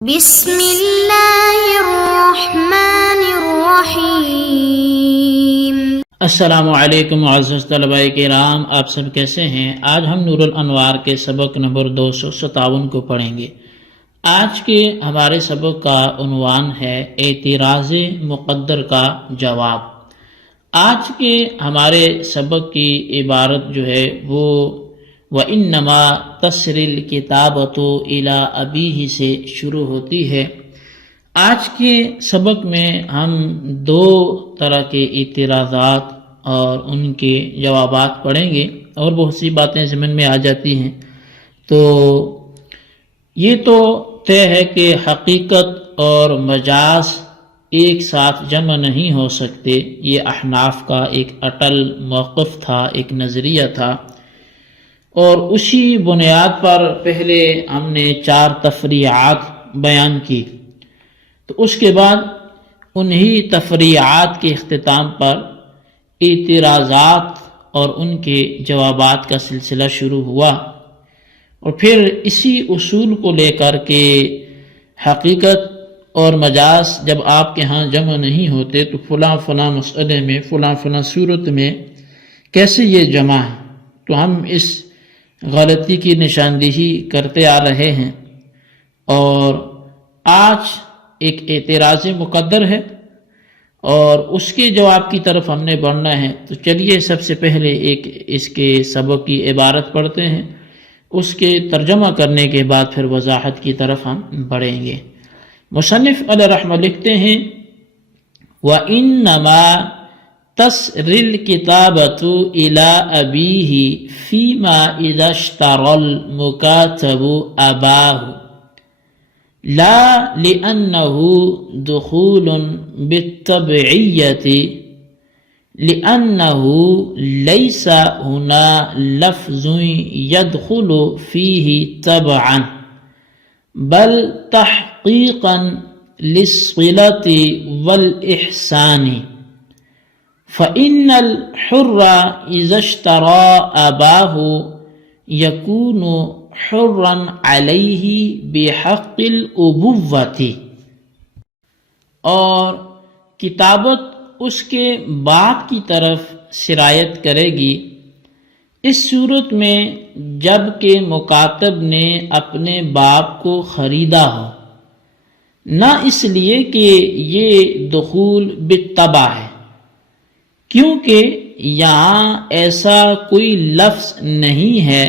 بسم اللہ الرحمن الرحیم۔ السلام علیکم معزز طلباء کرام، آپ سب کیسے ہیں؟ آج ہم نور الانوار کے سبق نمبر 257 کو پڑھیں گے۔ آج کے ہمارے سبق کا عنوان ہے اعتراض مقدر کا جواب۔ آج کے ہمارے سبق کی عبارت جو ہے وہ وَإِنَّمَا تَسْرِي الْكِتَابَةُ إِلَىٰ أَبِيهِ سے شروع ہوتی ہے۔ آج کے سبق میں ہم دو طرح کے اعتراضات اور ان کے جوابات پڑھیں گے، اور بہت سی باتیں ذہن میں آ جاتی ہیں۔ تو یہ تو طے ہے کہ حقیقت اور مجاز ایک ساتھ جمع نہیں ہو سکتے۔ یہ احناف کا ایک اٹل موقف تھا، ایک نظریہ تھا، اور اسی بنیاد پر پہلے ہم نے 4 تفریعات بیان کی۔ تو اس کے بعد انہی تفریعات کے اختتام پر اعتراضات اور ان کے جوابات کا سلسلہ شروع ہوا، اور پھر اسی اصول کو لے کر کے حقیقت اور مجاز جب آپ کے ہاں جمع نہیں ہوتے تو فلاں فلاں مسئلے میں فلاں فلاں صورت میں کیسے یہ جمع ہے۔ تو ہم اس غلطی کی نشاندہی کرتے آ رہے ہیں، اور آج ایک اعتراض مقدر ہے اور اس کے جواب کی طرف ہم نے بڑھنا ہے۔ تو چلیے سب سے پہلے ایک اس کے سبق کی عبارت پڑھتے ہیں، اس کے ترجمہ کرنے کے بعد پھر وضاحت کی طرف ہم بڑھیں گے۔ مصنف علیہ رحمہ لکھتے ہیں وَإِنَّمَا تَسْرِي الْكِتَابَةُ إِلَىٰ أَبِيهِ فِيمَا إِذَا اشْتَرَى الْمُكَاتَبُ أَبَاهُ لَا لِأَنَّهُ دُخُولٌ بِالتَّبْعِيَّةِ لِأَنَّهُ لَيْسَ هُنَا لَفْظٌ يَدْخُلُ فِيهِ تَبْعًا بل تحقيقا للصلة والإحسان فإن الحر إذا اشترى أباه يكون حرا عليه بحق الأبوة، اور کتابت اس کے باپ کی طرف سرایت کرے گی اس صورت میں جب کہ مکاتب نے اپنے باپ کو خریدا ہو، نہ اس لیے کہ یہ دخول بالطبع ہے، کیونکہ یہاں ایسا کوئی لفظ نہیں ہے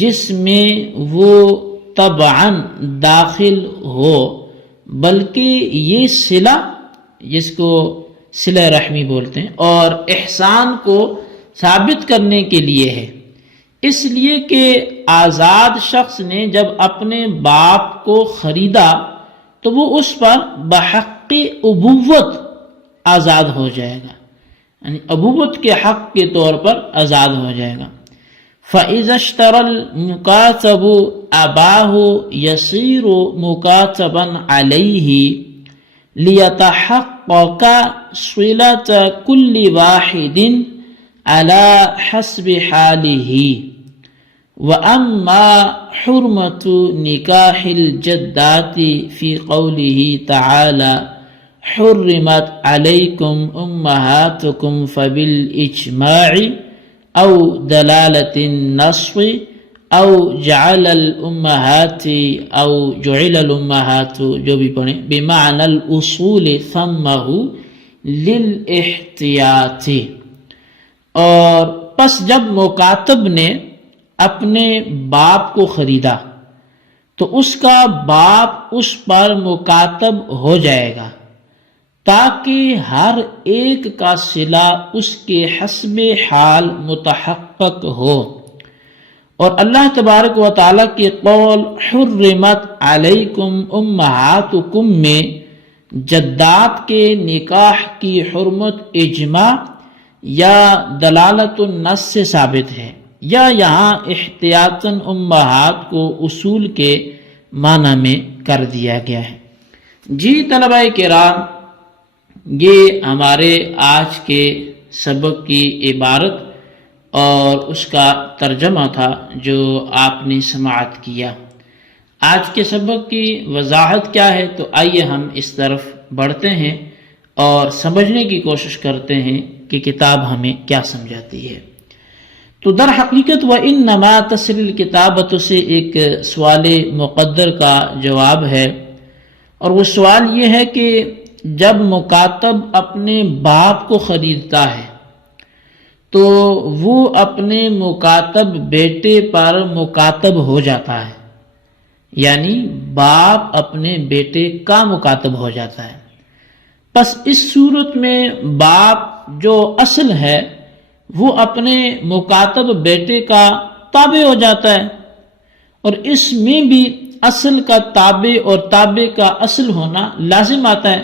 جس میں وہ طبعاً داخل ہو، بلکہ یہ صلہ، جس کو صلہ رحمی بولتے ہیں، اور احسان کو ثابت کرنے کے لیے ہے۔ اس لیے کہ آزاد شخص نے جب اپنے باپ کو خریدا تو وہ اس پر بحق ابوت آزاد ہو جائے گا، یعنی ابوت کے حق کے طور پر آزاد ہو جائے گا۔ فَإِذَا اشْتَرَى الْمُكَاتَبُ أَبَاهُ يَصِيرُ مُكَاتَبًا عَلَيْهِ لِيَتَحَقَّقَ صِلَةَ كُلِّ وَاحِدٍ على حسب حاله۔ وأما حرمة نكاح الجدات في قوله تعالى حرمت عليكم أمهاتكم فبالإجماع أو دلالة النص أو جعل الأمهات جو بھی پڑھیں بمعنى الأصول ثمه للاحتیاط۔ اور پس جب مکاتب نے اپنے باپ کو خریدا تو اس کا باپ اس پر مکاتب ہو جائے گا، تاکہ ہر ایک کا صلہ اس کے حسب حال متحقق ہو۔ اور اللہ تبارک و تعالیٰ کے قول حرمت علیکم امہاتکم میں جدات کے نکاح کی حرمت اجماع یا دلالت النص سے ثابت ہے، یا یہاں احتیاطاً امہات کو اصول کے معنی میں کر دیا گیا ہے۔ جی طلباء کرام، یہ ہمارے آج کے سبق کی عبارت اور اس کا ترجمہ تھا جو آپ نے سماعت کیا۔ آج کے سبق کی وضاحت کیا ہے، تو آئیے ہم اس طرف بڑھتے ہیں اور سمجھنے کی کوشش کرتے ہیں کہ کتاب ہمیں کیا سمجھاتی ہے۔ تو در حقیقت وَإِنَّمَا تَسْرِ الْكِتَابَةُ سے ایک سوال مقدر کا جواب ہے، اور وہ سوال یہ ہے کہ جب مکاتب اپنے باپ کو خریدتا ہے تو وہ اپنے مکاتب بیٹے پر مکاتب ہو جاتا ہے، یعنی باپ اپنے بیٹے کا مکاتب ہو جاتا ہے۔ پس اس صورت میں باپ جو اصل ہے وہ اپنے مکاتب بیٹے کا تابع ہو جاتا ہے، اور اس میں بھی اصل کا تابع اور تابع کا اصل ہونا لازم آتا ہے۔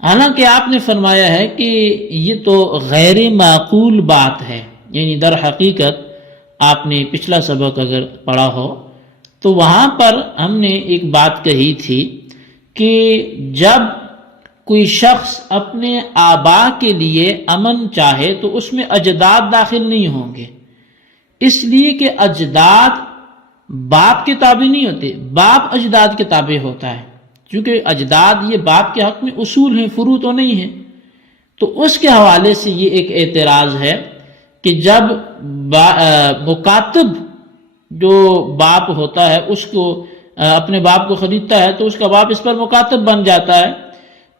حالانکہ آپ نے فرمایا ہے کہ یہ تو غیر معقول بات ہے، یعنی در حقیقت آپ نے پچھلا سبق اگر پڑھا ہو تو وہاں پر ہم نے ایک بات کہی تھی کہ جب کوئی شخص اپنے آبا کے لیے امن چاہے تو اس میں اجداد داخل نہیں ہوں گے، اس لیے کہ اجداد باپ کے تابع نہیں ہوتے، باپ اجداد کے تابع ہوتا ہے، کیونکہ اجداد یہ باپ کے حق میں اصول ہیں، فروع تو نہیں ہیں۔ تو اس کے حوالے سے یہ ایک اعتراض ہے کہ جب مکاتب جو باپ ہوتا ہے اس کو اپنے باپ کو خریدتا ہے تو اس کا باپ اس پر مکاتب بن جاتا ہے،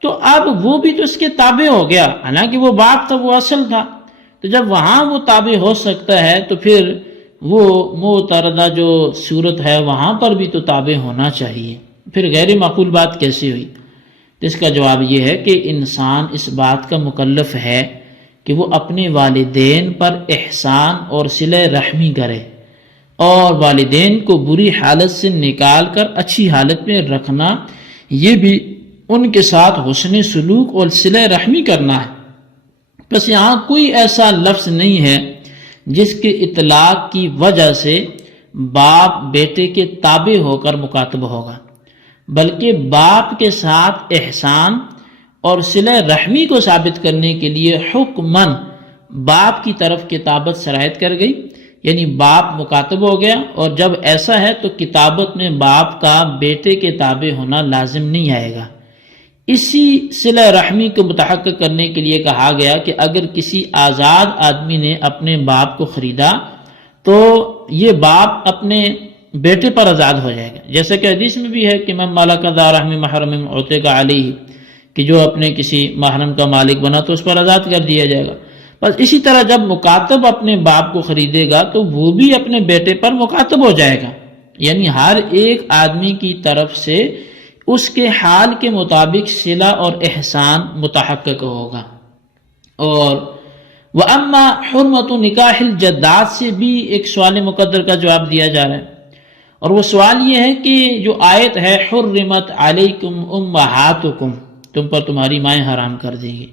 تو اب وہ بھی تو اس کے تابع ہو گیا، حالانکہ وہ باپ تھا، وہ اصل تھا۔ تو جب وہاں وہ تابع ہو سکتا ہے تو پھر وہ معترضہ جو صورت ہے وہاں پر بھی تو تابع ہونا چاہیے، پھر غیر معقول بات کیسی ہوئی؟ تو اس کا جواب یہ ہے کہ انسان اس بات کا مکلف ہے کہ وہ اپنے والدین پر احسان اور صلہ رحمی کرے، اور والدین کو بری حالت سے نکال کر اچھی حالت میں رکھنا، یہ بھی ان کے ساتھ حسن سلوک اور صلہ رحمی کرنا ہے۔ بس یہاں کوئی ایسا لفظ نہیں ہے جس کے اطلاق کی وجہ سے باپ بیٹے کے تابع ہو کر مکاتب ہوگا، بلکہ باپ کے ساتھ احسان اور صلہ رحمی کو ثابت کرنے کے لیے حکماً باپ کی طرف کتابت صلاحیت کر گئی، یعنی باپ مکاتب ہو گیا، اور جب ایسا ہے تو کتابت میں باپ کا بیٹے کے تابع ہونا لازم نہیں آئے گا۔ اسی صلہ رحمی کو متحقق کرنے کے لیے کہا گیا کہ اگر کسی آزاد آدمی نے اپنے باپ کو خریدا تو یہ باپ اپنے بیٹے پر آزاد ہو جائے گا، جیسا کہ حدیث میں بھی ہے کہ من ملک ذا رحم محرم عتق علیہ، کہ جو اپنے کسی محرم کا مالک بنا تو اس پر آزاد کر دیا جائے گا۔ بس اسی طرح جب مکاتب اپنے باپ کو خریدے گا تو وہ بھی اپنے بیٹے پر مکاتب ہو جائے گا، یعنی ہر ایک آدمی کی طرف سے اس کے حال کے مطابق صلہ اور احسان متحقق ہوگا۔ اور وَأَمَّا حُرْمَةُ نِكَاحِ الْجَدَّاتِ سے بھی ایک سوال مقدر کا جواب دیا جا رہا ہے، اور وہ سوال یہ ہے کہ جو آیت ہے حُرِّمَتْ عَلَيْكُمْ أُمَّهَاتُكُمْ، تم پر تمہاری مائیں حرام کر دیں گی،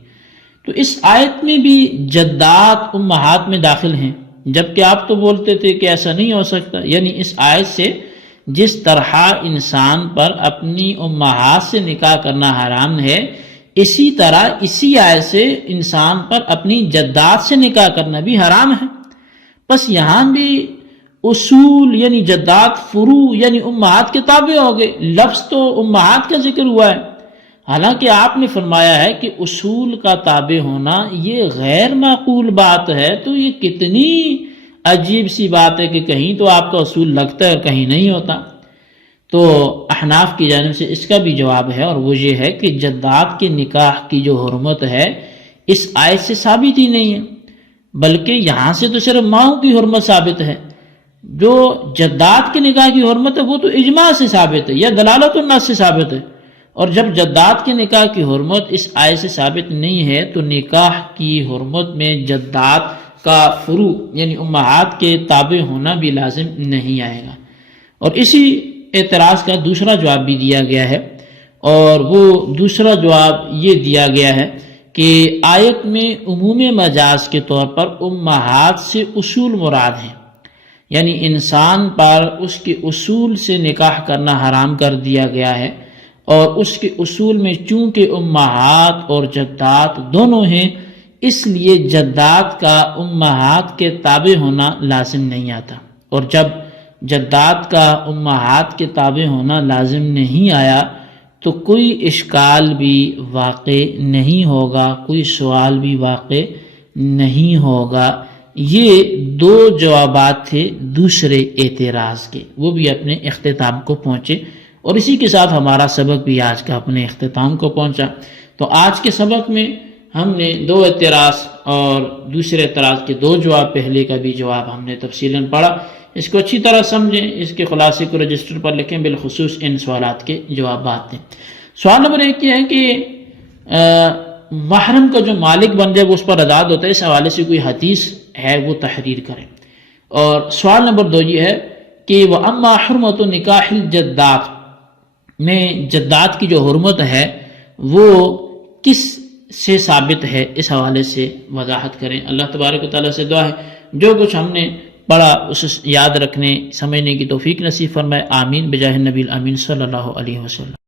تو اس آیت میں بھی جدات امہات میں داخل ہیں، جبکہ آپ تو بولتے تھے کہ ایسا نہیں ہو سکتا۔ یعنی اس آیت سے جس طرح انسان پر اپنی امہات سے نکاح کرنا حرام ہے، اسی طرح اسی آیت سے انسان پر اپنی جدات سے نکاح کرنا بھی حرام ہے۔ بس یہاں بھی اصول یعنی جدات، فروع یعنی امہات کے تابع ہو گئے، لفظ تو امہات کا ذکر ہوا ہے، حالانکہ آپ نے فرمایا ہے کہ اصول کا تابع ہونا یہ غیر معقول بات ہے، تو یہ کتنی عجیب سی بات ہے کہ کہیں تو آپ کا اصول لگتا ہے اور کہیں نہیں ہوتا۔ تو احناف کی جانب سے اس کا بھی جواب ہے، اور وہ یہ ہے کہ جدات کے نکاح کی جو حرمت ہے اس آیت سے ثابت ہی نہیں ہے، بلکہ یہاں سے تو صرف ماؤں کی حرمت ثابت ہے۔ جو جدات کے نکاح کی حرمت ہے وہ تو اجماع سے ثابت ہے یا دلالت النص سے ثابت ہے، اور جب جدات کے نکاح کی حرمت اس آیت سے ثابت نہیں ہے تو نکاح کی حرمت میں جدات کا فروع یعنی امہات کے تابع ہونا بھی لازم نہیں آئے گا۔ اور اسی اعتراض کا دوسرا جواب بھی دیا گیا ہے، اور وہ دوسرا جواب یہ دیا گیا ہے کہ آیت میں عموم مجاز کے طور پر امہات سے اصول مراد ہیں، یعنی انسان پر اس کے اصول سے نکاح کرنا حرام کر دیا گیا ہے، اور اس کے اصول میں چونکہ امہات اور جدات دونوں ہیں، اس لیے جدات کا امہات کے تابع ہونا لازم نہیں آتا۔ اور جب جدات کا امہات کے تابع ہونا لازم نہیں آیا تو کوئی اشکال بھی واقع نہیں ہوگا، کوئی سوال بھی واقع نہیں ہوگا۔ یہ دو جوابات تھے دوسرے اعتراض کے، وہ بھی اپنے اختتام کو پہنچے، اور اسی کے ساتھ ہمارا سبق بھی آج کا اپنے اختتام کو پہنچا۔ تو آج کے سبق میں ہم نے دو اعتراض اور دوسرے اعتراض کے دو جواب، پہلے کا بھی جواب ہم نے تفصیلاً پڑھا۔ اس کو اچھی طرح سمجھیں، اس کے خلاصے کو رجسٹر پر لکھیں، بالخصوص ان سوالات کے جوابات ہیں۔ سوال نمبر 1 یہ ہے کہ محرم کا جو مالک بن جائے وہ اس پر آزاد ہوتا ہے، اس حوالے سے کوئی حدیث ہے وہ تحریر کریں۔ اور سوال نمبر 2 یہ ہے کہ وَأَمَّا حُرْمَةُ نِكَاحِ الْجَدَّاتِ، میں جدات کی جو حرمت ہے وہ کس سے ثابت ہے، اس حوالے سے وضاحت کریں۔ اللہ تبارک و تعالیٰ سے دعا ہے جو کچھ ہم نے پڑھا اسے یاد رکھنے سمجھنے کی توفیق نصیب فرمائے، آمین بجاہ النبی الامین صلی اللہ علیہ وسلم۔